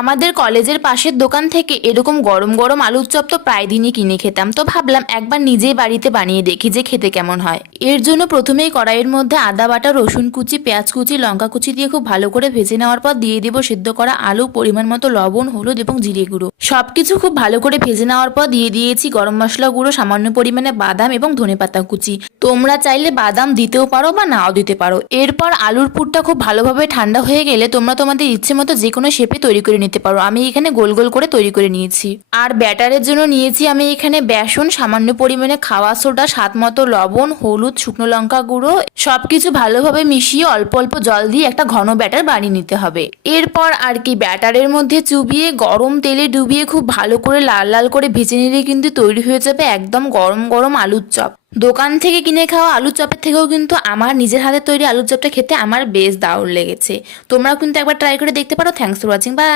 আমাদের কলেজের পাশের দোকান থেকে এরকম গরম গরম আলুর চপ তো প্রায় দিনই কিনে খেতাম, তো ভাবলাম একবার নিজেই বাড়িতে বানিয়ে দেখি যে খেতে কেমন হয়। এর জন্য প্রথমেই কড়াইয়ের মধ্যে আদা বাটা, রসুন কুচি, পেঁয়াজ কুচি, লঙ্কা কুচি দিয়ে খুব ভালো করে ভেজে নেওয়ার পর দিয়ে দেবো সিদ্ধ করা আলু, পরিমাণ মতো লবণ, হলুদ এবং জিরে গুঁড়ো। সবকিছু খুব ভালো করে ভেজে নেওয়ার পর দিয়ে দিয়েছি গরম মশলা গুঁড়ো, সামান্য পরিমাণে বাদাম এবং ধনেপাতা কুচি। তোমরা চাইলে বাদাম দিতেও পারো বা নাও দিতে পারো। এরপর আলুর পুরটা খুব ভালোভাবে ঠান্ডা হয়ে গেলে তোমরা তোমাদের ইচ্ছে মতো যে কোনো শেপে তৈরি করে নিতে পারো। আমি এখানে গোল গোল করে তৈরি করে নিয়েছি। আর ব্যাটারের জন্য নিয়েছি আমি এখানে বেসন, সামান্য পরিমাণে খাওয়া সোডা, স্বাদ মতো লবণ, হলুদ, শুকনো লঙ্কা গুঁড়ো, সবকিছু ভালোভাবে মিশিয়ে অল্প অল্প জল দিয়ে একটা ঘন ব্যাটার বানিয়ে নিতে হবে। এরপর আর কি ব্যাটারের মধ্যে চুবিয়ে গরম তেলে ডুবিয়ে খুব ভালো করে লাল লাল করে ভেজে নিলে কিন্তু তৈরি হয়ে যাবে একদম গরম গরম আলুর চপ। দোকান থেকে কিনে খাওয়া আলুর চপের থেকেও কিন্তু আমার নিজের হাতে তৈরি আলুর চপটা খেতে আমার বেশ দারুণ লেগেছে। তোমরাও কিন্তু একবার ট্রাই করে দেখতে পারো। Thanks for watching, by.